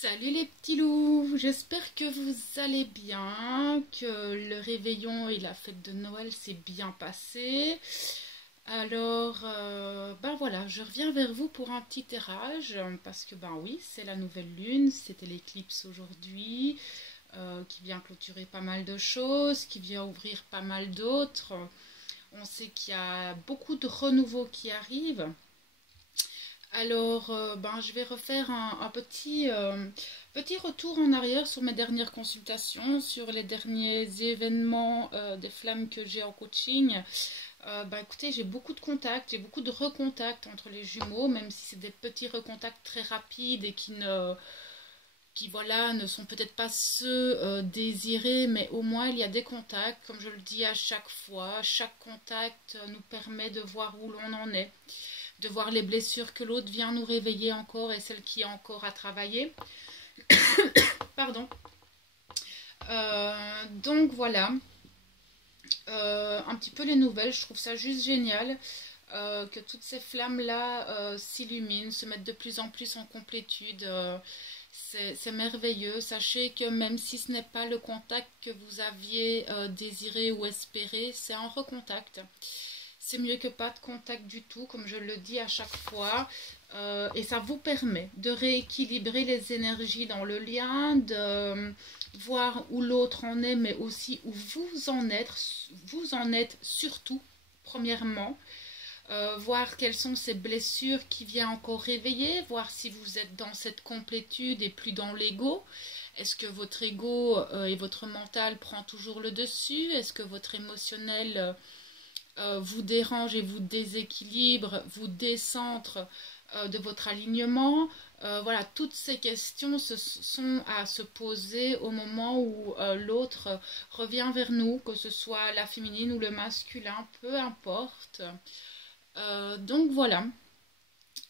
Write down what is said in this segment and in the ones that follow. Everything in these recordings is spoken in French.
Salut les petits loups, j'espère que vous allez bien, que le réveillon et la fête de Noël s'est bien passé. Alors, ben voilà, je reviens vers vous pour un petit tirage, parce que ben oui, c'est la nouvelle lune, c'était l'éclipse aujourd'hui, qui vient clôturer pas mal de choses, qui vient ouvrir pas mal d'autres. On sait qu'il y a beaucoup de renouveau qui arrivent. Alors, ben, je vais refaire un petit retour en arrière sur mes dernières consultations, sur les derniers événements des flammes que j'ai en coaching. Ben, écoutez, j'ai beaucoup de contacts, j'ai beaucoup de recontacts entre les jumeaux, même si c'est des petits recontacts très rapides et qui voilà, ne sont peut-être pas ceux désirés, mais au moins il y a des contacts. Comme je le dis à chaque fois, chaque contact nous permet de voir où l'on en est, de voir les blessures que l'autre vient nous réveiller encore et celles qui a encore à travailler. Pardon. Donc voilà, un petit peu les nouvelles, je trouve ça juste génial. Que toutes ces flammes-là s'illuminent, se mettent de plus en plus en complétude. C'est merveilleux. Sachez que même si ce n'est pas le contact que vous aviez désiré ou espéré, c'est un recontact. C'est mieux que pas de contact du tout, comme je le dis à chaque fois. Et ça vous permet de rééquilibrer les énergies dans le lien, de voir où l'autre en est, mais aussi où vous en êtes surtout, premièrement. Voir quelles sont ces blessures qui viennent encore réveiller, voir si vous êtes dans cette complétude et plus dans l'ego. Est-ce que votre ego et votre mental prend toujours le dessus? Est-ce que votre émotionnel vous dérange et vous déséquilibre, vous décentre de votre alignement? Voilà, toutes ces questions sont à se poser au moment où l'autre revient vers nous, que ce soit la féminine ou le masculin, peu importe. Donc voilà.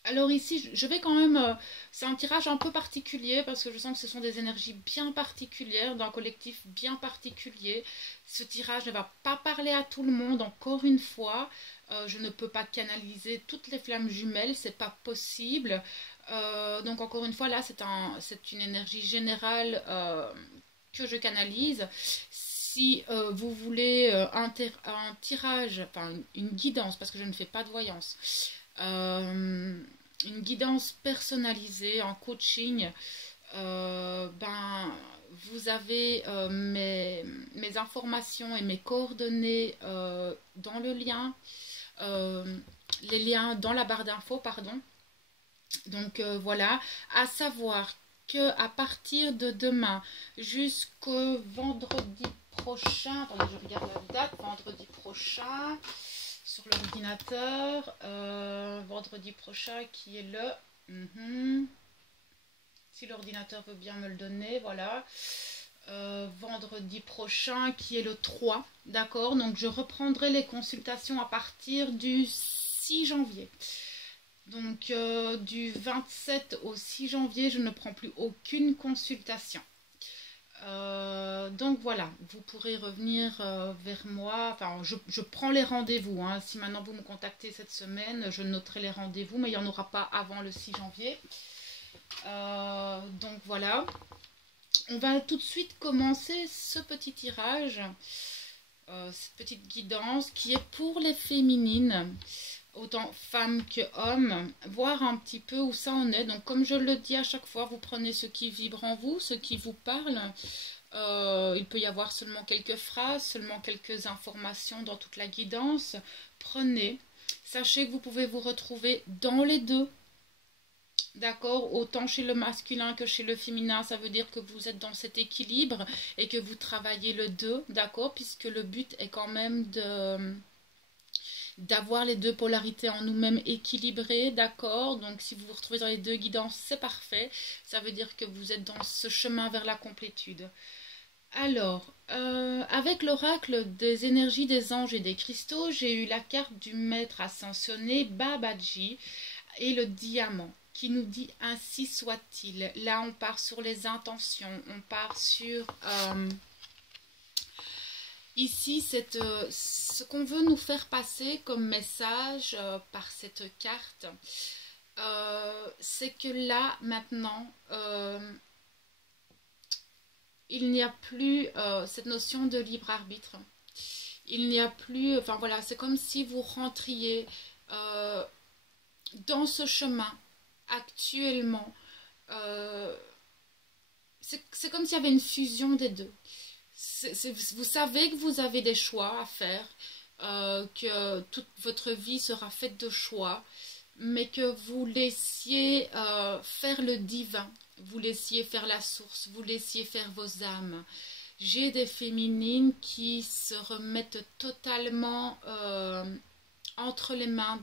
Alors ici, je vais quand même... c'est un tirage un peu particulier parce que je sens que ce sont des énergies bien particulières, d'un collectif bien particulier. Ce tirage ne va pas parler à tout le monde, encore une fois. Je ne peux pas canaliser toutes les flammes jumelles, c'est pas possible. Donc encore une fois, là, c'est une énergie générale que je canalise. Si vous voulez un tirage, enfin une guidance, parce que je ne fais pas de voyance, une guidance personnalisée en coaching, ben, vous avez mes informations et mes coordonnées dans le lien, les liens dans la barre d'infos, pardon. Donc voilà, à savoir que à partir de demain jusqu'au vendredi prochain, attendez, je regarde la date, vendredi prochain sur l'ordinateur, vendredi prochain qui est si l'ordinateur veut bien me le donner, voilà. Vendredi prochain qui est le 3, d'accord, donc je reprendrai les consultations à partir du 6 janvier. Donc du 27 au 6 janvier, je ne prends plus aucune consultation. Donc voilà, vous pourrez revenir vers moi. Enfin, je prends les rendez-vous. Hein. Si maintenant vous me contactez cette semaine, je noterai les rendez-vous, mais il n'y en aura pas avant le 6 janvier. Donc voilà. On va tout de suite commencer ce petit tirage, cette petite guidance qui est pour les féminines, autant femmes que hommes, voir un petit peu où ça en est. Donc comme je le dis à chaque fois, vous prenez ce qui vibre en vous, ce qui vous parle. Il peut y avoir seulement quelques phrases, seulement quelques informations dans toute la guidance. Prenez, sachez que vous pouvez vous retrouver dans les deux. D'accord, autant chez le masculin que chez le féminin, ça veut dire que vous êtes dans cet équilibre et que vous travaillez le deux, d'accord, puisque le but est quand même d'avoir les deux polarités en nous-mêmes équilibrées, d'accord. Donc si vous vous retrouvez dans les deux guidances, c'est parfait. Ça veut dire que vous êtes dans ce chemin vers la complétude. Alors, avec l'oracle des énergies des anges et des cristaux, j'ai eu la carte du maître ascensionné Babaji et le diamant qui nous dit ainsi soit-il. Là, on part sur les intentions, on part sur... ici, ce qu'on veut nous faire passer comme message par cette carte, c'est que là, maintenant, il n'y a plus cette notion de libre arbitre. Il n'y a plus, enfin voilà, c'est comme si vous rentriez dans ce chemin actuellement. C'est comme s'il y avait une fusion des deux. Vous savez que vous avez des choix à faire, que toute votre vie sera faite de choix, mais que vous laissiez faire le divin, vous laissiez faire la source, vous laissiez faire vos âmes. J'ai des féminines qui se remettent totalement entre les mains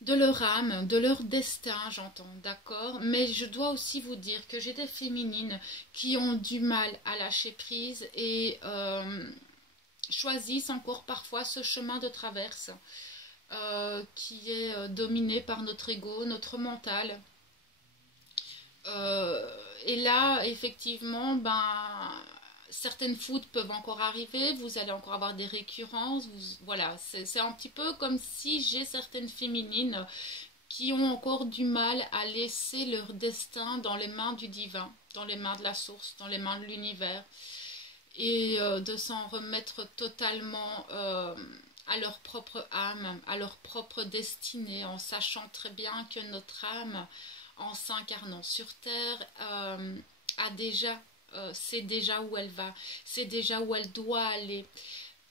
de leur âme, de leur destin, j'entends, d'accord? Mais je dois aussi vous dire que j'ai des féminines qui ont du mal à lâcher prise et choisissent encore parfois ce chemin de traverse qui est dominé par notre ego, notre mental. Et là, effectivement, certaines foudres peuvent encore arriver, vous allez encore avoir des récurrences, voilà, c'est un petit peu comme si j'ai certaines féminines qui ont encore du mal à laisser leur destin dans les mains du divin, dans les mains de la source, dans les mains de l'univers, et de s'en remettre totalement à leur propre âme, à leur propre destinée, en sachant très bien que notre âme, en s'incarnant sur Terre, a déjà c'est déjà où elle va, c'est déjà où elle doit aller.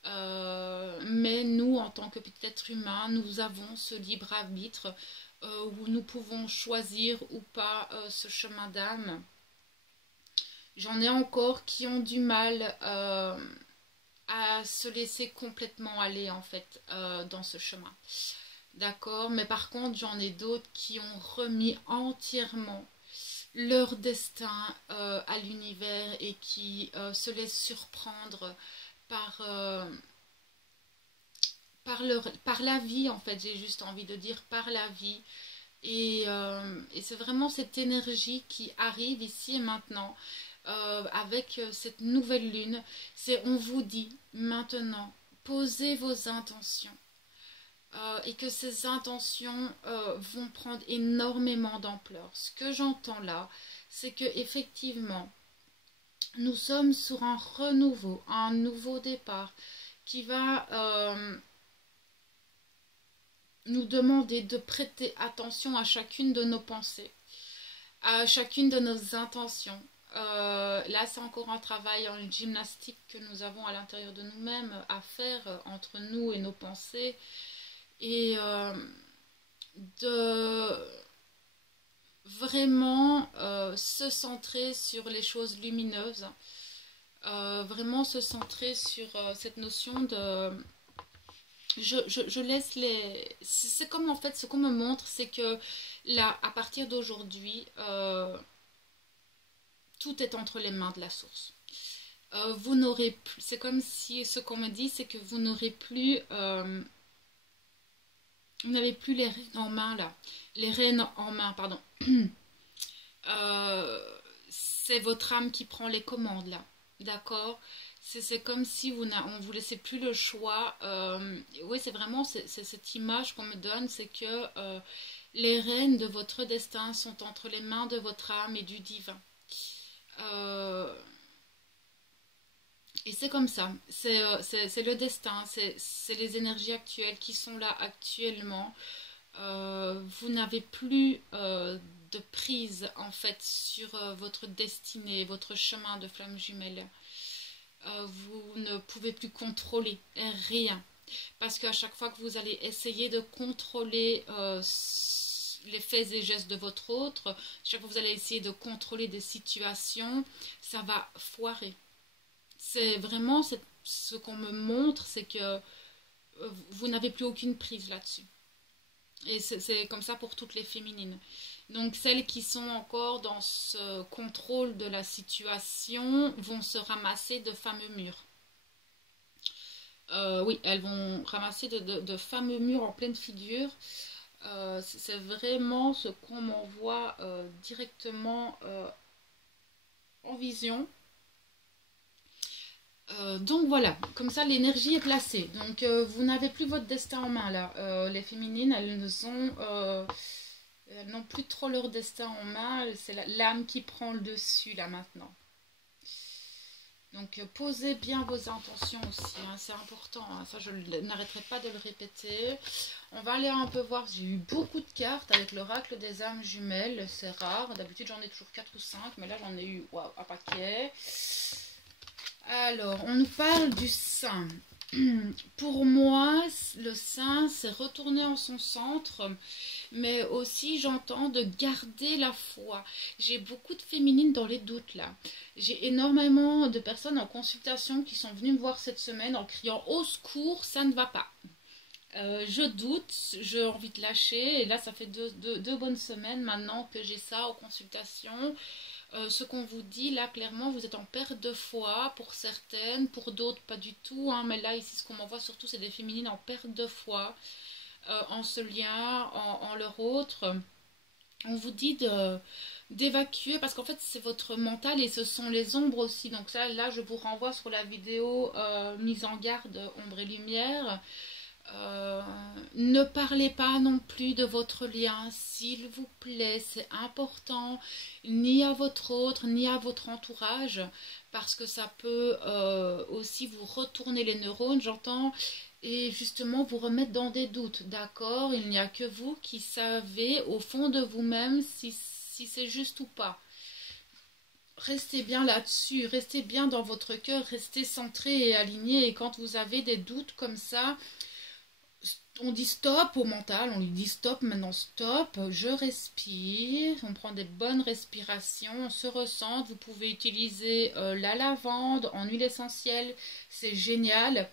Mais nous, en tant que petit être humain, nous avons ce libre arbitre où nous pouvons choisir ou pas ce chemin d'âme. J'en ai encore qui ont du mal à se laisser complètement aller en fait dans ce chemin. D'accord, mais par contre, j'en ai d'autres qui ont remis entièrement leur destin à l'univers et qui se laissent surprendre par, par la vie, en fait, j'ai juste envie de dire par la vie. Et c'est vraiment cette énergie qui arrive ici et maintenant avec cette nouvelle lune. C'est on vous dit maintenant, posez vos intentions. Et que ces intentions vont prendre énormément d'ampleur. Ce que j'entends là, c'est que effectivement, nous sommes sur un renouveau, un nouveau départ qui va nous demander de prêter attention à chacune de nos pensées, à chacune de nos intentions. Là, c'est encore un travail, une gymnastique que nous avons à l'intérieur de nous-mêmes à faire entre nous et nos pensées. Et de vraiment se centrer sur les choses lumineuses, vraiment se centrer sur cette notion de... Je laisse les... C'est comme en fait, ce qu'on me montre, c'est que là, à partir d'aujourd'hui, tout est entre les mains de la source. Vous n'aurez plus... C'est comme si ce qu'on me dit, c'est que vous n'aurez plus... vous n'avez plus les rênes en main là. Les rênes en main, pardon. C'est votre âme qui prend les commandes là. D'accord? C'est comme si on ne vous laissait plus le choix. Oui, c'est vraiment cette image qu'on me donne, c'est que les rênes de votre destin sont entre les mains de votre âme et du divin. Et c'est comme ça, c'est le destin, c'est les énergies actuelles qui sont là actuellement. Vous n'avez plus de prise en fait sur votre destinée, votre chemin de flamme jumelle. Vous ne pouvez plus contrôler rien. Parce qu'à chaque fois que vous allez essayer de contrôler les faits et gestes de votre autre, chaque fois que vous allez essayer de contrôler des situations, ça va foirer. C'est vraiment ce qu'on me montre, c'est que vous n'avez plus aucune prise là-dessus. Et c'est comme ça pour toutes les féminines. Donc celles qui sont encore dans ce contrôle de la situation vont se ramasser de fameux murs. Oui, elles vont ramasser de fameux murs en pleine figure. C'est vraiment ce qu'on m'envoie directement en vision. Donc voilà, comme ça l'énergie est placée. Donc vous n'avez plus votre destin en main là. Les féminines, elles n'ont plus trop leur destin en main. C'est l'âme qui prend le dessus là maintenant. Donc posez bien vos intentions aussi, hein, c'est important, hein, ça je n'arrêterai pas de le répéter. On va aller un peu voir, j'ai eu beaucoup de cartes avec l'oracle des âmes jumelles, c'est rare, d'habitude j'en ai toujours 4 ou 5, mais là j'en ai eu wow, un paquet. Alors, on nous parle du sein. Pour moi, le sein, c'est retourner en son centre, mais aussi j'entends de garder la foi. J'ai beaucoup de féminines dans les doutes là. J'ai énormément de personnes en consultation qui sont venues me voir cette semaine en criant au secours, ça ne va pas. Je doute, j'ai envie de lâcher, et là ça fait deux bonnes semaines maintenant que j'ai ça en consultation. Ce qu'on vous dit là clairement, vous êtes en perte de foi pour certaines, pour d'autres pas du tout, hein, mais là ici ce qu'on m'envoie surtout c'est des féminines en perte de foi en ce lien, en leur autre. On vous dit d'évacuer parce qu'en fait c'est votre mental et ce sont les ombres aussi, donc ça là je vous renvoie sur la vidéo mise en garde ombre et lumière. Ne parlez pas non plus de votre lien, s'il vous plaît, c'est important, ni à votre autre, ni à votre entourage, parce que ça peut aussi vous retourner les neurones, j'entends, et justement vous remettre dans des doutes, d'accord? Il n'y a que vous qui savez au fond de vous-même si c'est juste ou pas. Restez bien là-dessus, restez bien dans votre cœur, restez centré et aligné, et quand vous avez des doutes comme ça, on dit stop au mental, on lui dit stop, maintenant stop, je respire, on prend des bonnes respirations, on se ressent, vous pouvez utiliser la lavande en huile essentielle, c'est génial,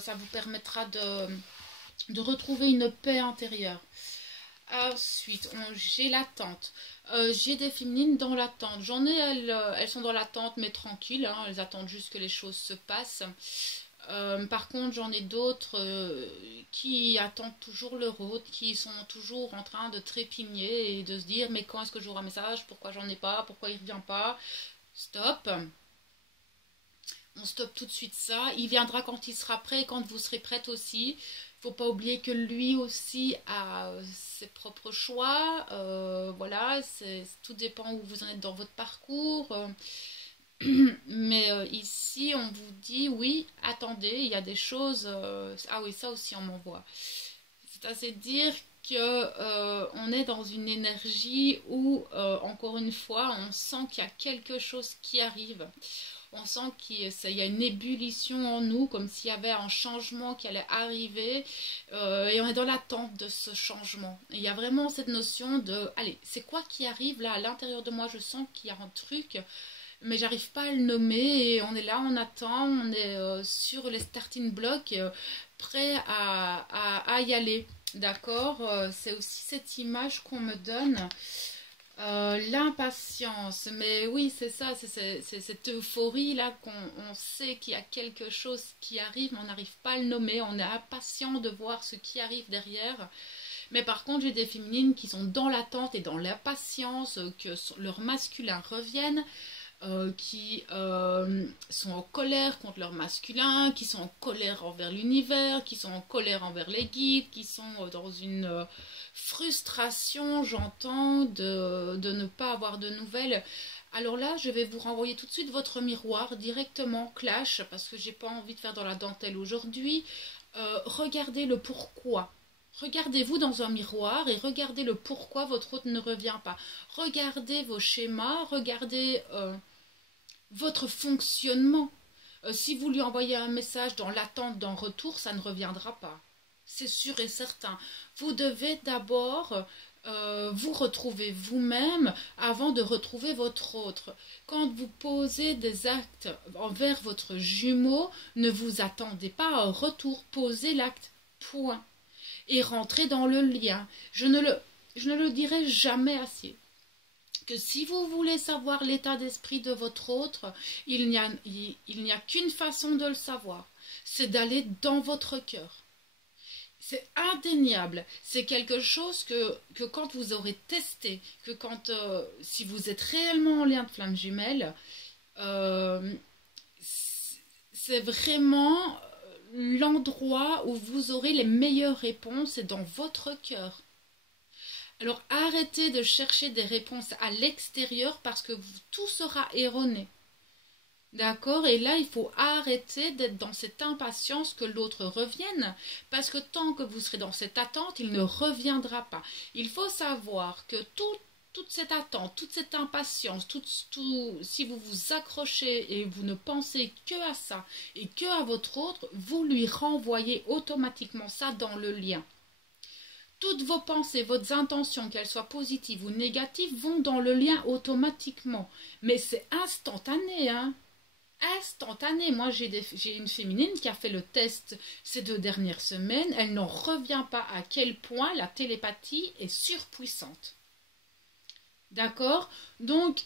ça vous permettra de retrouver une paix intérieure. Ensuite, j'ai l'attente. J'ai des féminines dans l'attente. J'en ai, elles sont dans l'attente, mais tranquilles, hein, elles attendent juste que les choses se passent. Par contre, j'en ai d'autres qui attendent toujours leur autre, qui sont toujours en train de trépigner et de se dire mais quand est-ce que j'aurai un message, pourquoi j'en ai pas, pourquoi il revient pas. Stop. On stoppe tout de suite ça. Il viendra quand il sera prêt et quand vous serez prête aussi. Faut pas oublier que lui aussi a ses propres choix. Voilà, tout dépend où vous en êtes dans votre parcours. Mais ici, on vous dit, oui, attendez, il y a des choses... ah oui, ça aussi, on m'envoie. C'est-à-dire que on est dans une énergie où, encore une fois, on sent qu'il y a quelque chose qui arrive. On sent qu'il y a une ébullition en nous, comme s'il y avait un changement qui allait arriver. Et on est dans l'attente de ce changement. Et il y a vraiment cette notion de, allez, c'est quoi qui arrive là à l'intérieur de moi? Je sens qu'il y a un truc... mais j'arrive pas à le nommer et on est là, on attend, on est sur les starting blocks, prêt à y aller, d'accord. C'est aussi cette image qu'on me donne, l'impatience, mais oui c'est ça, c'est cette euphorie là qu'on sait qu'il y a quelque chose qui arrive, mais on n'arrive pas à le nommer, on est impatient de voir ce qui arrive derrière. Mais par contre, j'ai des féminines qui sont dans l'attente et dans l'impatience que leur masculin revienne, qui sont en colère contre leur masculin, qui sont en colère envers l'univers, qui sont en colère envers les guides, qui sont dans une frustration, j'entends, de ne pas avoir de nouvelles. Alors là, je vais vous renvoyer tout de suite votre miroir directement, clash, parce que j'ai pas envie de faire dans la dentelle aujourd'hui. Regardez le pourquoi. Regardez-vous dans un miroir et regardez le pourquoi votre hôte ne revient pas. Regardez vos schémas, regardez votre fonctionnement. Si vous lui envoyez un message dans l'attente d'un retour, ça ne reviendra pas. C'est sûr et certain. Vous devez d'abord vous retrouver vous-même avant de retrouver votre autre. Quand vous posez des actes envers votre jumeau, ne vous attendez pas à un retour. Posez l'acte. Point. Et rentrer dans le lien. Je ne le dirai jamais assez. Que si vous voulez savoir l'état d'esprit de votre autre, il n'y a qu'une façon de le savoir. C'est d'aller dans votre cœur. C'est indéniable. C'est quelque chose que quand vous aurez testé, que quand, si vous êtes réellement en lien de flamme jumelle, c'est vraiment l'endroit où vous aurez les meilleures réponses, c'est dans votre cœur. Alors arrêtez de chercher des réponses à l'extérieur parce que tout sera erroné. D'accord? Et là, il faut arrêter d'être dans cette impatience que l'autre revienne, parce que tant que vous serez dans cette attente, il ne reviendra pas. Il faut savoir que toute cette attente, toute cette impatience, si vous vous accrochez et vous ne pensez que à ça et que à votre autre, vous lui renvoyez automatiquement ça dans le lien. Toutes vos pensées, vos intentions, qu'elles soient positives ou négatives, vont dans le lien automatiquement. Mais c'est instantané, hein? Instantané. Moi, j'ai une féminine qui a fait le test ces 2 dernières semaines. Elle n'en revient pas à quel point la télépathie est surpuissante. D'accord? Donc,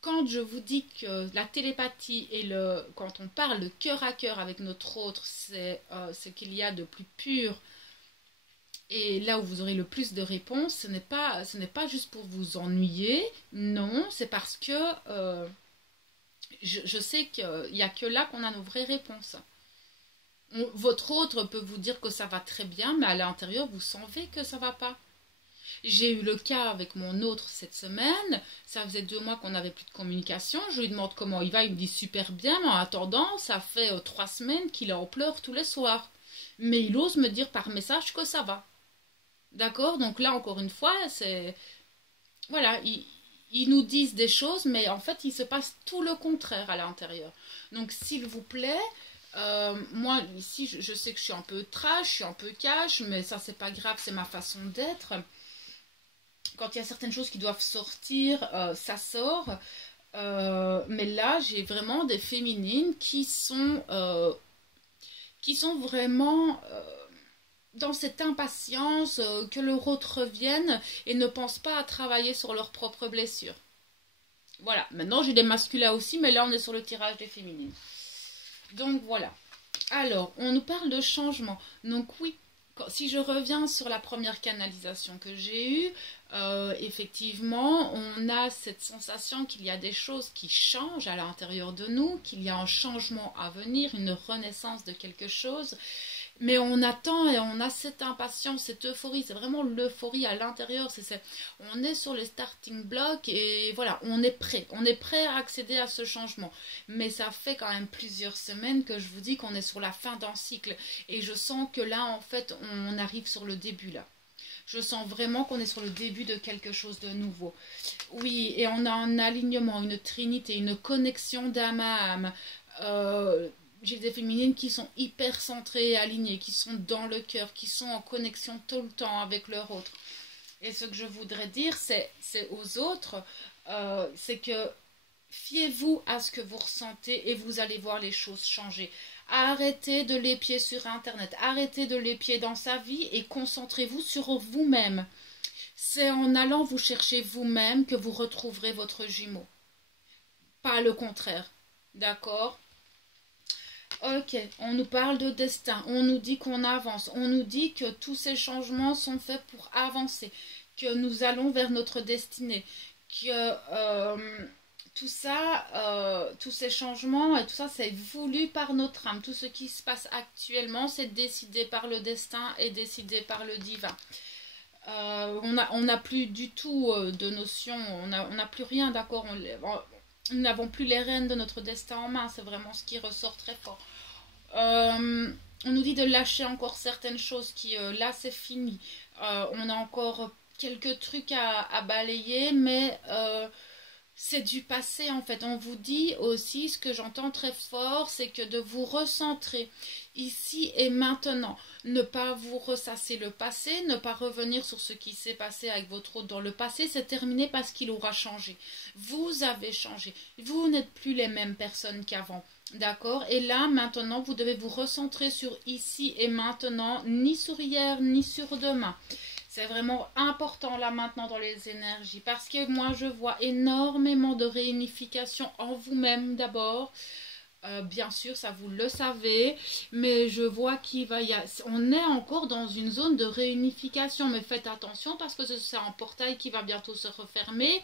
quand je vous dis que la télépathie et quand on parle de cœur à cœur avec notre autre, c'est ce qu'il y a de plus pur et là où vous aurez le plus de réponses. Ce n'est pas juste pour vous ennuyer, non, c'est parce que je sais qu'il n'y a que là qu'on a nos vraies réponses. Votre autre peut vous dire que ça va très bien, mais à l'intérieur, vous sentez que ça va pas. J'ai eu le cas avec mon autre cette semaine. Ça faisait 2 mois qu'on n'avait plus de communication. Je lui demande comment il va. Il me dit super bien, mais en attendant, ça fait 3 semaines qu'il en pleure tous les soirs. Mais il ose me dire par message que ça va. D'accord? Donc là, encore une fois, c'est... Voilà, ils nous disent des choses, mais en fait, il se passe tout le contraire à l'intérieur. Donc, s'il vous plaît, moi, ici, je sais que je suis un peu trash, je suis un peu cash, mais ça, c'est pas grave, c'est ma façon d'être. Quand il y a certaines choses qui doivent sortir, ça sort. Mais là, j'ai vraiment des féminines qui sont vraiment dans cette impatience que leur autre revienne et ne pensent pas à travailler sur leurs propres blessures. Voilà, maintenant j'ai des masculins aussi, mais là on est sur le tirage des féminines. Donc voilà. Alors, on nous parle de changement. Donc oui, si je reviens sur la première canalisation que j'ai eue, effectivement, on a cette sensation qu'il y a des choses qui changent à l'intérieur de nous, qu'il y a un changement à venir, une renaissance de quelque chose. Mais on attend et on a cette impatience, cette euphorie, c'est vraiment l'euphorie à l'intérieur. On est sur les starting blocks et voilà, on est prêt à accéder à ce changement. Mais ça fait quand même plusieurs semaines que je vous dis qu'on est sur la fin d'un cycle et je sens que là, en fait, on arrive sur le début là. Je sens vraiment qu'on est sur le début de quelque chose de nouveau. Oui, et on a un alignement, une trinité, une connexion d'âme à âme. J'ai des féminines qui sont hyper centrées et alignées, qui sont dans le cœur, qui sont en connexion tout le temps avec leur autre. Et ce que je voudrais dire, c'est aux autres, c'est que fiez-vous à ce que vous ressentez et vous allez voir les choses changer. Arrêtez de l'épier sur Internet, arrêtez de l'épier dans sa vie et concentrez-vous sur vous-même. C'est en allant vous chercher vous-même que vous retrouverez votre jumeau. Pas le contraire. D'accord ? Ok, on nous parle de destin, on nous dit qu'on avance, on nous dit que tous ces changements sont faits pour avancer, que nous allons vers notre destinée, que tout ça, tous ces changements et tout ça, c'est voulu par notre âme. Tout ce qui se passe actuellement, c'est décidé par le destin et décidé par le divin. On n'a plus du tout de notion, on n'a plus rien, d'accord, nous n'avons plus les rênes de notre destin en main, c'est vraiment ce qui ressort très fort. On nous dit de lâcher encore certaines choses qui, là, c'est fini. On a encore quelques trucs à balayer, mais c'est du passé, en fait. On vous dit aussi, ce que j'entends très fort, c'est que de vous recentrer ici et maintenant. Ne pas vous ressasser le passé, ne pas revenir sur ce qui s'est passé avec votre autre dans le passé, c'est terminé parce qu'il aura changé. Vous avez changé. Vous n'êtes plus les mêmes personnes qu'avant. D'accord? Et là, maintenant, vous devez vous recentrer sur ici et maintenant, ni sur hier, ni sur demain. C'est vraiment important là maintenant dans les énergies parce que moi je vois énormément de réunification en vous-même d'abord. Bien sûr, ça vous le savez, mais je vois on est encore dans une zone de réunification, mais faites attention parce que c'est un portail qui va bientôt se refermer.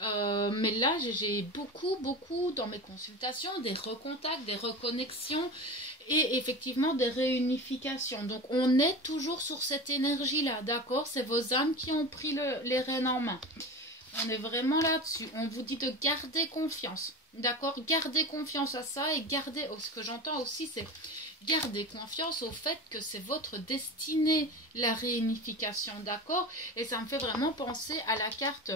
Mais là, j'ai beaucoup dans mes consultations, des recontacts, des reconnexions et effectivement des réunifications. Donc, on est toujours sur cette énergie-là, d'accord? C'est vos âmes qui ont pris les rênes en main. On est vraiment là-dessus. On vous dit de garder confiance. D'accord? Gardez confiance à ça et gardez, ce que j'entends aussi, c'est gardez confiance au fait que c'est votre destinée, la réunification, d'accord? Et ça me fait vraiment penser à la carte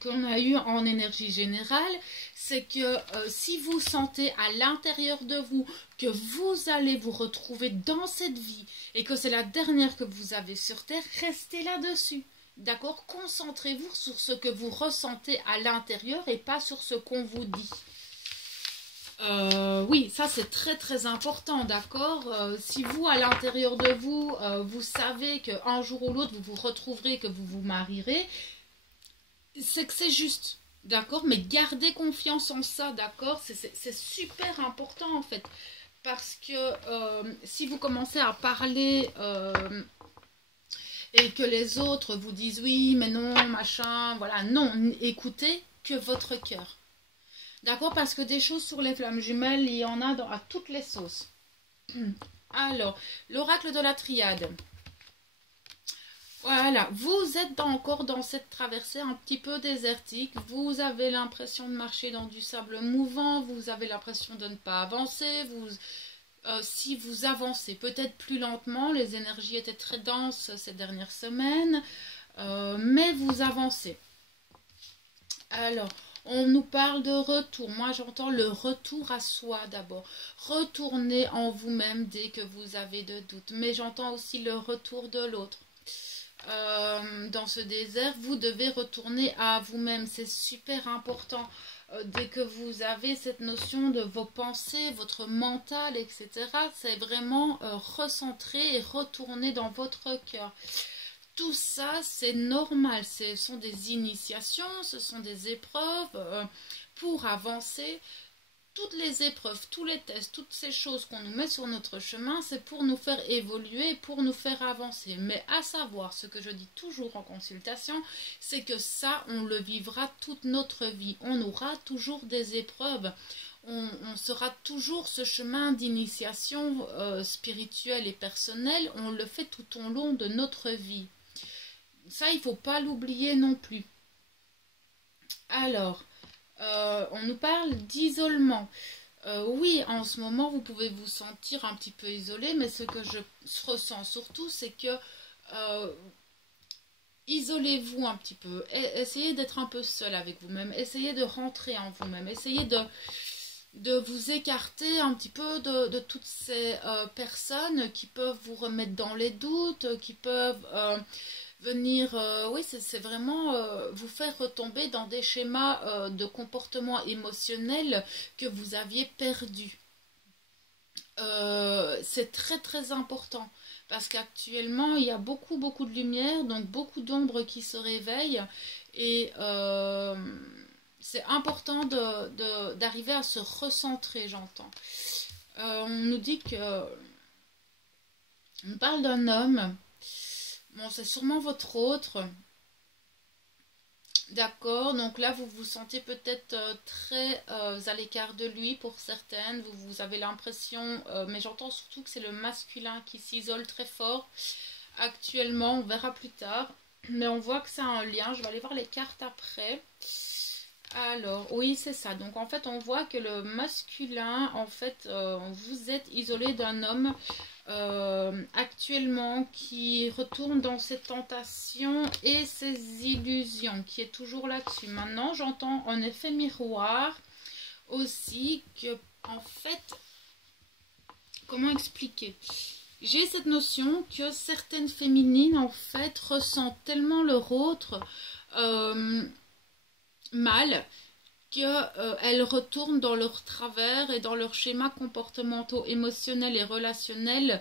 qu'on a eue en énergie générale, c'est que si vous sentez à l'intérieur de vous que vous allez vous retrouver dans cette vie et que c'est la dernière que vous avez sur Terre, restez là-dessus. D'accord? Concentrez-vous sur ce que vous ressentez à l'intérieur et pas sur ce qu'on vous dit. Oui, ça c'est très très important, d'accord. Si vous, à l'intérieur de vous, vous savez qu'un jour ou l'autre, vous vous retrouverez, que vous vous marierez, c'est que c'est juste, d'accord. Mais gardez confiance en ça, d'accord. C'est super important en fait. Parce que si vous commencez à parler et que les autres vous disent oui, mais non, machin, voilà, non, écoutez que votre cœur. D'accord? Parce que des choses sur les flammes jumelles, il y en a à toutes les sauces. Alors, l'oracle de la triade. Voilà, vous êtes encore dans cette traversée un petit peu désertique. Vous avez l'impression de marcher dans du sable mouvant. Vous avez l'impression de ne pas avancer. Si vous avancez peut-être plus lentement, les énergies étaient très denses ces dernières semaines, mais vous avancez. Alors, on nous parle de retour. Moi, j'entends le retour à soi d'abord. Retournez en vous-même dès que vous avez de doutes. Mais j'entends aussi le retour de l'autre. Dans ce désert, vous devez retourner à vous-même. C'est super important. Dès que vous avez cette notion de vos pensées, votre mental, etc., c'est vraiment recentrer et retourner dans votre cœur. Tout ça, c'est normal. Ce sont des initiations, ce sont des épreuves pour avancer. Toutes les épreuves, tous les tests, toutes ces choses qu'on nous met sur notre chemin, c'est pour nous faire évoluer, pour nous faire avancer. Mais à savoir, ce que je dis toujours en consultation, c'est que ça, on le vivra toute notre vie. On aura toujours des épreuves. On sera toujours ce chemin d'initiation spirituelle et personnelle. On le fait tout au long de notre vie. Ça, il ne faut pas l'oublier non plus. Alors, on nous parle d'isolement. Oui, en ce moment, vous pouvez vous sentir un petit peu isolé, mais ce que je ressens surtout, c'est que isolez-vous un petit peu. Essayez d'être un peu seul avec vous-même. Essayez de rentrer en vous-même. Essayez de vous écarter un petit peu de toutes ces personnes qui peuvent vous remettre dans les doutes, qui peuvent venir, oui, c'est vraiment vous faire retomber dans des schémas de comportement émotionnel que vous aviez perdus. C'est très très important parce qu'actuellement il y a beaucoup beaucoup de lumière, donc beaucoup d'ombres qui se réveillent et c'est important d'arriver à se recentrer, j'entends. On nous dit que on parle d'un homme. Bon, c'est sûrement votre autre. D'accord, donc là vous vous sentez peut-être très à l'écart de lui pour certaines, vous avez l'impression, mais j'entends surtout que c'est le masculin qui s'isole très fort actuellement, on verra plus tard, mais on voit que c'est un lien, je vais aller voir les cartes après. Alors, oui, c'est ça. Donc, en fait, on voit que le masculin, en fait, vous êtes isolé d'un homme actuellement qui retourne dans ses tentations et ses illusions, qui est toujours là-dessus. Maintenant, j'entends en effet miroir aussi que, en fait, comment expliquer? J'ai cette notion que certaines féminines, en fait, ressentent tellement leur autre mal qu'elles retournent dans leurs travers et dans leurs schémas comportementaux, émotionnels et relationnels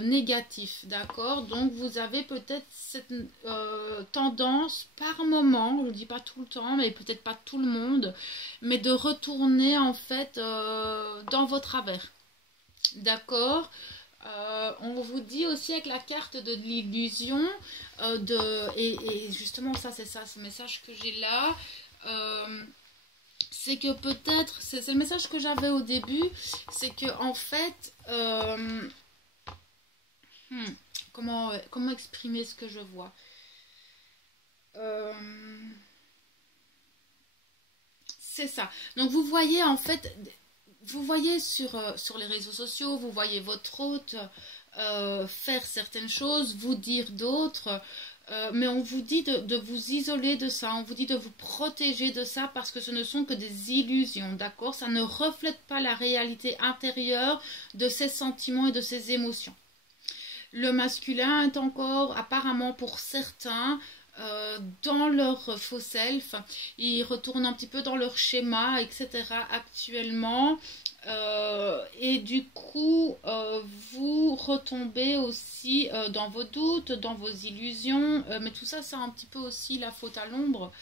négatifs, d'accord? Donc vous avez peut-être cette tendance par moment, je ne dis pas tout le temps, mais peut-être pas tout le monde, mais de retourner en fait dans vos travers, d'accord? On vous dit aussi avec la carte de l'illusion, et justement ça c'est ça, ce message que j'ai là, c'est que peut-être, c'est le message que j'avais au début, c'est que en fait, comment exprimer ce que je vois, C'est ça. Donc vous voyez en fait, vous voyez sur les réseaux sociaux, vous voyez votre hôte faire certaines choses, vous dire d'autres, mais on vous dit de vous isoler de ça, on vous dit de vous protéger de ça parce que ce ne sont que des illusions, d'accord? Ça ne reflète pas la réalité intérieure de ses sentiments et de ses émotions. Le masculin est encore, apparemment pour certains, dans leur faux self, ils retournent un petit peu dans leur schéma, etc. actuellement. Et du coup, vous retombez aussi dans vos doutes, dans vos illusions, mais tout ça, c'est un petit peu aussi la faute à l'ombre,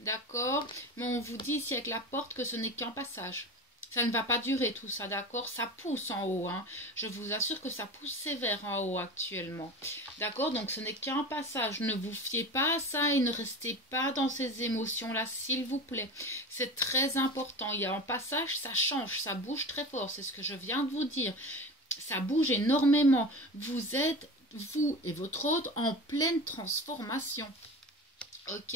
d'accord? Mais on vous dit ici avec la porte que ce n'est qu'un passage. Ça ne va pas durer tout ça, d'accord? Ça pousse en haut, hein. Je vous assure que ça pousse sévère en haut actuellement. D'accord? Donc ce n'est qu'un passage. Ne vous fiez pas à ça et ne restez pas dans ces émotions-là, s'il vous plaît. C'est très important. Il y a un passage, ça change, ça bouge très fort. C'est ce que je viens de vous dire. Ça bouge énormément. Vous êtes, vous et votre hôte, en pleine transformation. Ok?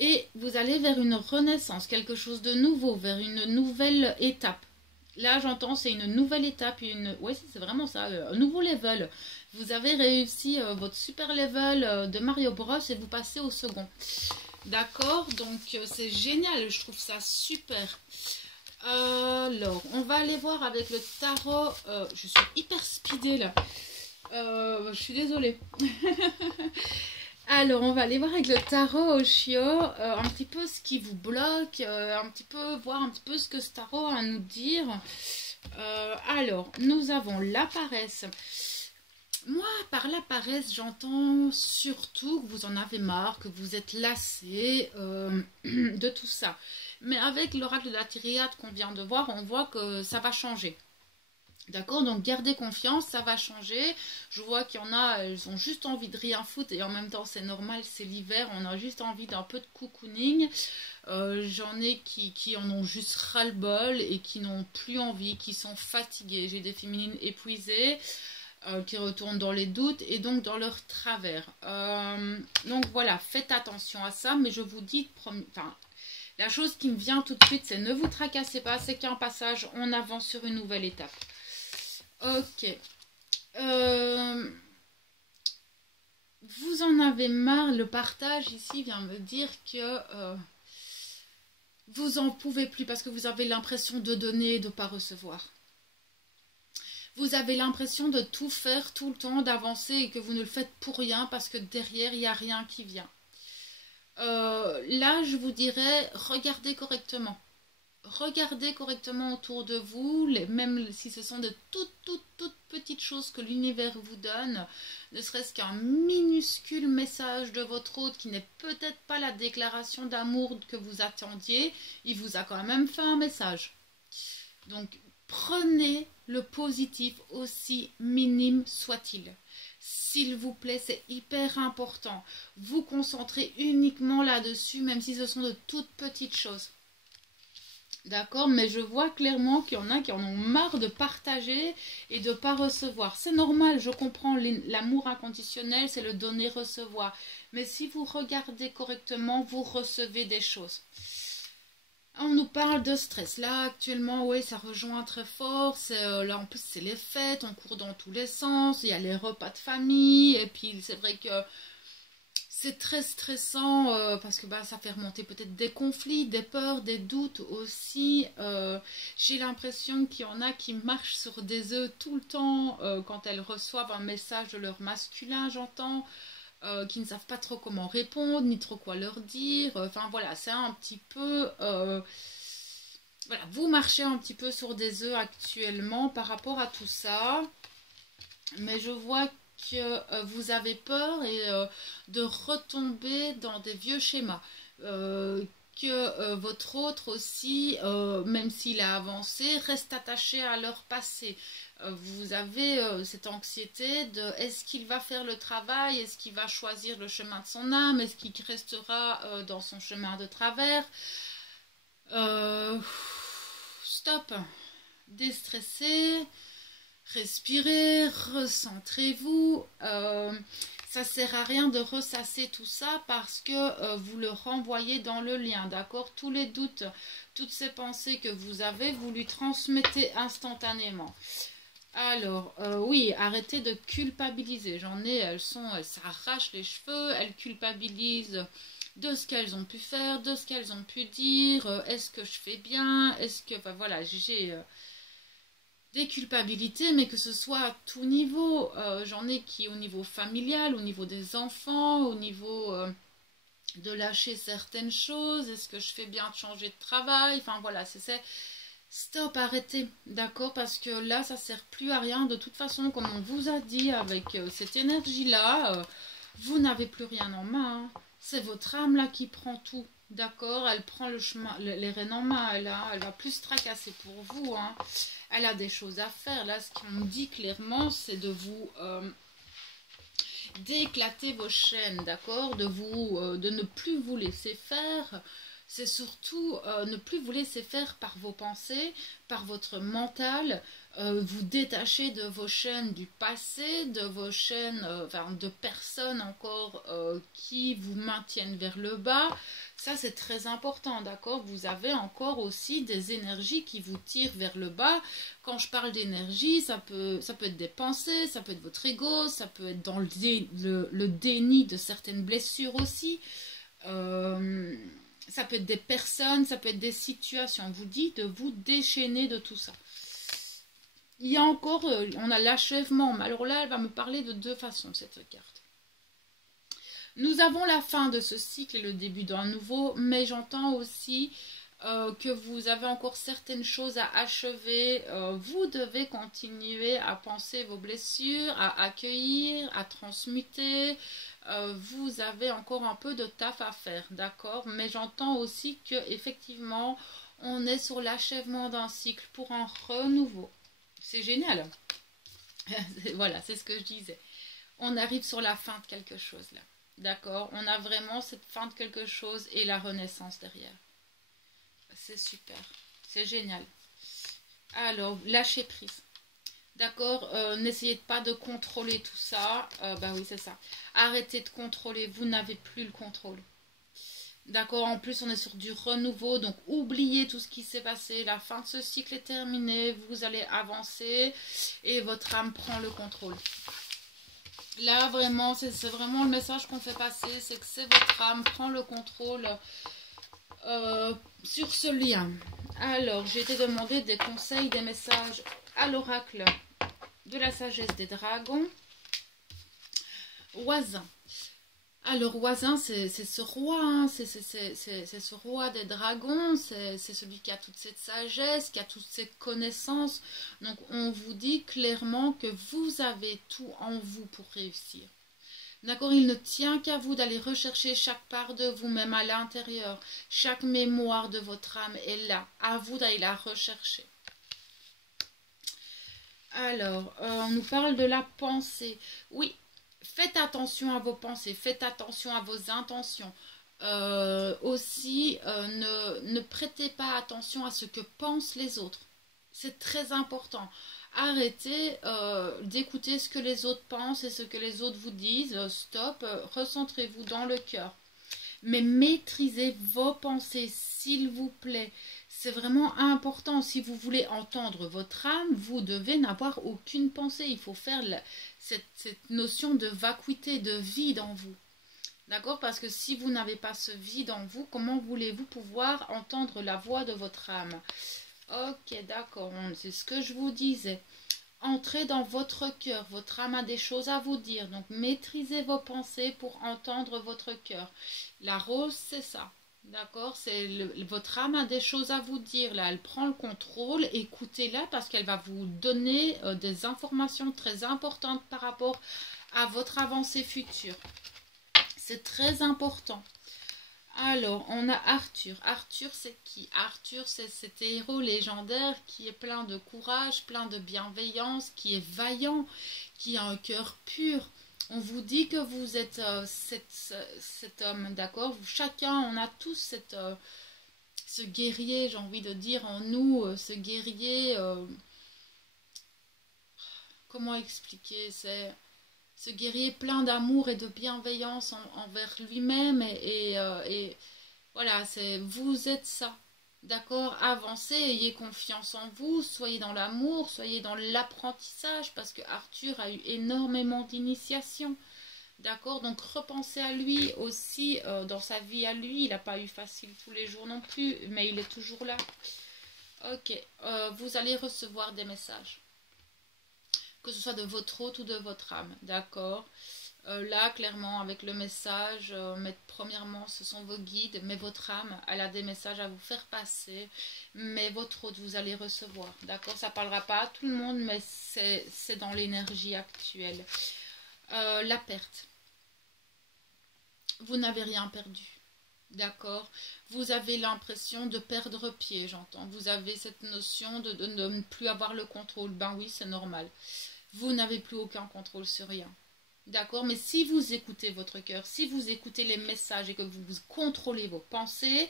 Et vous allez vers une renaissance, quelque chose de nouveau, vers une nouvelle étape. Là, j'entends, c'est une nouvelle étape, oui, c'est vraiment ça, un nouveau level. Vous avez réussi votre super level de Mario Bros et vous passez au second. D'accord? Donc, c'est génial, je trouve ça super. Alors, on va aller voir avec le tarot. Je suis hyper speedée là. Je suis désolée. Alors, on va aller voir avec le tarot Osho, un petit peu ce qui vous bloque, un petit peu voir un petit peu ce que ce tarot a à nous dire. Alors, nous avons la paresse. Moi, par la paresse, j'entends surtout que vous en avez marre, que vous êtes lassé de tout ça. Mais avec l'oracle de la Thyréade qu'on vient de voir, on voit que ça va changer. D'accord, donc gardez confiance, ça va changer. Je vois qu'il y en a, elles ont juste envie de rien foutre et en même temps c'est normal, c'est l'hiver, on a juste envie d'un peu de cocooning. J'en ai qui en ont juste ras-le-bol et qui n'ont plus envie, qui sont fatiguées. J'ai des féminines épuisées qui retournent dans les doutes et donc dans leur travers. Donc voilà, faites attention à ça, mais je vous dis, enfin, la chose qui me vient tout de suite, c'est ne vous tracassez pas, c'est qu'un passage, on avance sur une nouvelle étape. Ok. Vous en avez marre, le partage ici vient me dire que vous en pouvez plus parce que vous avez l'impression de donner et de ne pas recevoir. Vous avez l'impression de tout faire tout le temps, d'avancer et que vous ne le faites pour rien parce que derrière, il n'y a rien qui vient. Là, je vous dirais, regardez correctement. Regardez correctement autour de vous, même si ce sont de toutes petites choses que l'univers vous donne, ne serait-ce qu'un minuscule message de votre hôte qui n'est peut-être pas la déclaration d'amour que vous attendiez, il vous a quand même fait un message. Donc, prenez le positif aussi minime soit-il. S'il vous plaît, c'est hyper important. Vous concentrez uniquement là-dessus, même si ce sont de toutes petites choses. D'accord, mais je vois clairement qu'il y en a qui en ont marre de partager et de ne pas recevoir. C'est normal, je comprends, l'amour inconditionnel, c'est le donner-recevoir. Mais si vous regardez correctement, vous recevez des choses. On nous parle de stress. Là, actuellement, oui, ça rejoint très fort. Là, en plus, c'est les fêtes, on court dans tous les sens. Il y a les repas de famille. Et puis, c'est vrai que c'est très stressant parce que ça fait remonter peut-être des conflits, des peurs, des doutes aussi. J'ai l'impression qu'il y en a qui marchent sur des œufs tout le temps quand elles reçoivent un message de leur masculin, j'entends, qui ne savent pas trop comment répondre, ni trop quoi leur dire. Enfin voilà, c'est un petit peu... voilà, vous marchez un petit peu sur des œufs actuellement par rapport à tout ça. Mais je vois que vous avez peur de retomber dans des vieux schémas. Que votre autre aussi, même s'il a avancé, reste attaché à leur passé. Vous avez cette anxiété de est-ce qu'il va faire le travail, est-ce qu'il va choisir le chemin de son âme, est-ce qu'il restera dans son chemin de travers. Stop, déstressez. Respirez, recentrez-vous. Ça sert à rien de ressasser tout ça parce que vous le renvoyez dans le lien, d'accord? Tous les doutes, toutes ces pensées que vous avez, vous lui transmettez instantanément. Alors, oui, arrêtez de culpabiliser. J'en ai, elles s'arrachent les cheveux, elles culpabilisent de ce qu'elles ont pu faire, de ce qu'elles ont pu dire. Est-ce que je fais bien? Est-ce que, enfin voilà, j'ai des culpabilités, mais que ce soit à tout niveau. J'en ai qui au niveau familial, au niveau des enfants, au niveau de lâcher certaines choses. Est-ce que je fais bien de changer de travail? Enfin voilà, c'est stop, arrêtez, d'accord? Parce que là, ça sert plus à rien. De toute façon, comme on vous a dit, avec cette énergie-là, vous n'avez plus rien en main, hein. C'est votre âme là qui prend tout, d'accord? Elle prend le chemin, les rênes en main. Elle va plus se tracasser pour vous, hein. Elle a des choses à faire. Là, ce qu'on me dit clairement, c'est de vous d'éclater vos chaînes, d'accord? De ne plus vous laisser faire. C'est surtout ne plus vous laisser faire par vos pensées, par votre mental, vous détacher de vos chaînes du passé, de vos chaînes, enfin, de personnes encore qui vous maintiennent vers le bas. Ça, c'est très important, d'accord? Vous avez encore aussi des énergies qui vous tirent vers le bas. Quand je parle d'énergie, ça peut être des pensées, ça peut être votre ego, ça peut être dans le déni de certaines blessures aussi. Ça peut être des personnes, ça peut être des situations. On vous dit de vous déchaîner de tout ça. Il y a encore, on a l'achèvement. Mais alors là, elle va me parler de deux façons, cette carte. Nous avons la fin de ce cycle et le début d'un nouveau, mais j'entends aussi que vous avez encore certaines choses à achever. Vous devez continuer à penser vos blessures, à accueillir, à transmuter. Vous avez encore un peu de taf à faire, d'accord? Mais j'entends aussi que effectivement, on est sur l'achèvement d'un cycle pour un renouveau. C'est génial. Voilà, c'est ce que je disais. On arrive sur la fin de quelque chose là. D'accord? On a vraiment cette fin de quelque chose et la renaissance derrière. C'est super. C'est génial. Alors, lâchez prise. D'accord? N'essayez pas de contrôler tout ça. Bah oui, c'est ça. Arrêtez de contrôler. Vous n'avez plus le contrôle. D'accord? En plus, on est sur du renouveau. Donc, oubliez tout ce qui s'est passé. La fin de ce cycle est terminée. Vous allez avancer et votre âme prend le contrôle. Là, vraiment, c'est vraiment le message qu'on fait passer, c'est que c'est votre âme prend le contrôle sur ce lien. Alors, j'ai été demander des conseils, des messages à l'oracle de la sagesse des dragons. Oisin. Alors, Oisin, c'est ce roi, hein, c'est ce roi des dragons, c'est celui qui a toute cette sagesse, qui a toutes ces connaissances. Donc, on vous dit clairement que vous avez tout en vous pour réussir. D'accord, il ne tient qu'à vous d'aller rechercher chaque part de vous-même à l'intérieur. Chaque mémoire de votre âme est là. À vous d'aller la rechercher. Alors, on nous parle de la pensée. Oui. Faites attention à vos pensées, faites attention à vos intentions. Aussi, ne prêtez pas attention à ce que pensent les autres. C'est très important. Arrêtez d'écouter ce que les autres pensent et ce que les autres vous disent. Stop, recentrez-vous dans le cœur. Mais maîtrisez vos pensées, s'il vous plaît. C'est vraiment important. Si vous voulez entendre votre âme, vous devez n'avoir aucune pensée. Il faut faire cette notion de vacuité, de vide en vous. D'accord? Parce que si vous n'avez pas ce vide en vous, comment voulez-vous pouvoir entendre la voix de votre âme? Ok, d'accord. C'est ce que je vous disais. Entrez dans votre cœur. Votre âme a des choses à vous dire. Donc, maîtrisez vos pensées pour entendre votre cœur. La rose, c'est ça. D'accord? Votre âme a des choses à vous dire. Là, elle prend le contrôle. Écoutez-la parce qu'elle va vous donner des informations très importantes par rapport à votre avancée future. C'est très important. Alors, on a Arthur. Arthur, c'est qui? Arthur, c'est cet héros légendaire qui est plein de courage, plein de bienveillance, qui est vaillant, qui a un cœur pur. On vous dit que vous êtes cet homme, d'accord? Chacun, on a tous ce guerrier, j'ai envie de dire, en nous, ce guerrier comment expliquer, c'est ce guerrier plein d'amour et de bienveillance envers lui-même et voilà, c'est vous êtes ça. D'accord, avancez, ayez confiance en vous, soyez dans l'amour, soyez dans l'apprentissage, parce que Arthur a eu énormément d'initiations. D'accord, donc repensez à lui aussi, dans sa vie à lui, il n'a pas eu facile tous les jours non plus, mais il est toujours là. Ok, vous allez recevoir des messages, que ce soit de votre hôte ou de votre âme, d'accord. Là, clairement, avec le message, premièrement, ce sont vos guides, mais votre âme, elle a des messages à vous faire passer, mais votre hôte, vous allez recevoir, d'accord. Ça ne parlera pas à tout le monde, mais c'est dans l'énergie actuelle. La perte. Vous n'avez rien perdu. D'accord. Vous avez l'impression de perdre pied, j'entends. Vous avez cette notion de ne plus avoir le contrôle. Ben oui, c'est normal. Vous n'avez plus aucun contrôle sur rien. D'accord. Mais si vous écoutez votre cœur, si vous écoutez les messages et que vous contrôlez vos pensées,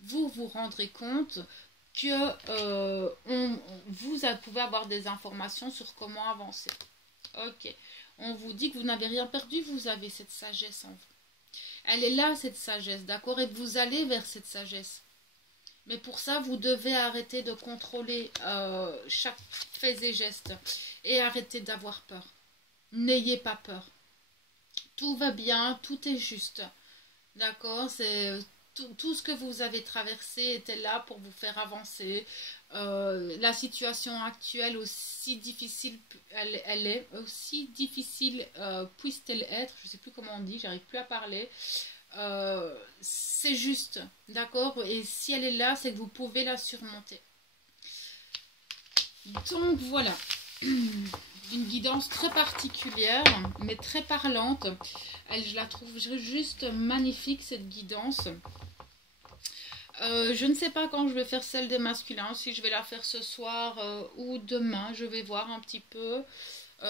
vous vous rendrez compte que vous pouvez avoir des informations sur comment avancer. Ok. On vous dit que vous n'avez rien perdu, vous avez cette sagesse en vous. Elle est là, cette sagesse, d'accord? Et vous allez vers cette sagesse. Mais pour ça, vous devez arrêter de contrôler chaque fait et geste. Et arrêter d'avoir peur. N'ayez pas peur. Tout va bien, tout est juste. D'accord? C'est tout ce que vous avez traversé était là pour vous faire avancer. La situation actuelle, aussi difficile, elle est aussi difficile, puisse-t-elle être, je ne sais plus comment on dit, j'arrive plus à parler. C'est juste, d'accord? Et si elle est là, c'est que vous pouvez la surmonter. Donc voilà, une guidance très particulière, mais très parlante. Je la trouve juste magnifique, cette guidance. Je ne sais pas quand je vais faire celle des masculins, si je vais la faire ce soir ou demain, je vais voir un petit peu,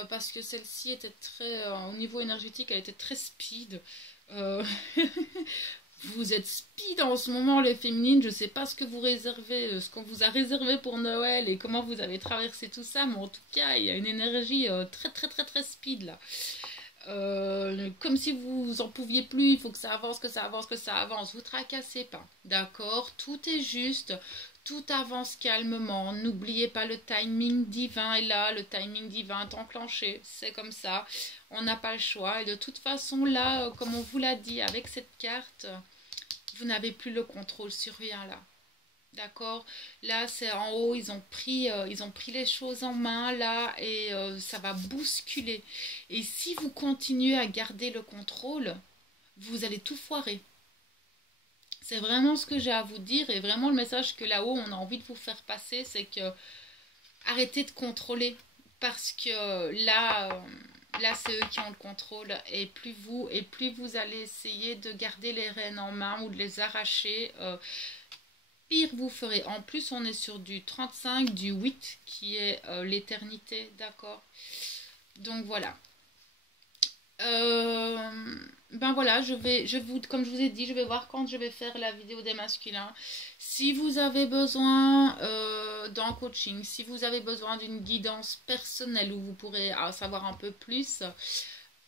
parce que celle-ci était très, au niveau énergétique, elle était très speed. Vous êtes speed en ce moment, les féminines, je ne sais pas ce que vous réservez, ce qu'on vous a réservé pour Noël et comment vous avez traversé tout ça, mais en tout cas, il y a une énergie très très très très speed là. Comme si vous en pouviez plus, il faut que ça avance, que ça avance, que ça avance. Vous tracassez pas, d'accord? Tout est juste, tout avance calmement. N'oubliez pas, le timing divin est là, le timing divin est enclenché. C'est comme ça, on n'a pas le choix. Et de toute façon, là, comme on vous l'a dit, avec cette carte, vous n'avez plus le contrôle sur rien là. D'accord, là c'est en haut, ils ont pris les choses en main là et ça va bousculer. Et si vous continuez à garder le contrôle, vous allez tout foirer. C'est vraiment ce que j'ai à vous dire et vraiment le message que là-haut on a envie de vous faire passer, c'est que arrêtez de contrôler parce que là c'est eux qui ont le contrôle et plus vous allez essayer de garder les rênes en main ou de les arracher. Pire vous ferez. En plus, on est sur du 35, du 8, qui est l'éternité, d'accord? Donc voilà. Ben voilà, comme je vous ai dit, je vais voir quand je vais faire la vidéo des masculins. Si vous avez besoin d'un coaching, si vous avez besoin d'une guidance personnelle où vous pourrez savoir un peu plus,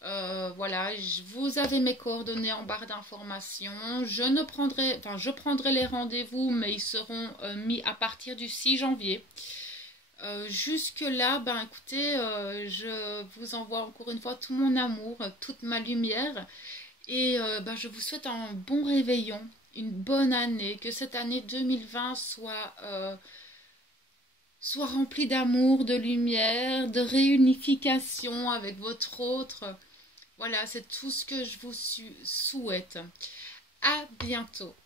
voilà, vous avez mes coordonnées en barre d'informations. Je prendrai les rendez-vous, mais ils seront mis à partir du 6 janvier. Jusque là, ben écoutez, je vous envoie encore une fois tout mon amour, toute ma lumière, et ben, je vous souhaite un bon réveillon, une bonne année, que cette année 2020 soit remplie d'amour, de lumière, de réunification avec votre autre. Voilà, c'est tout ce que je vous souhaite. À bientôt.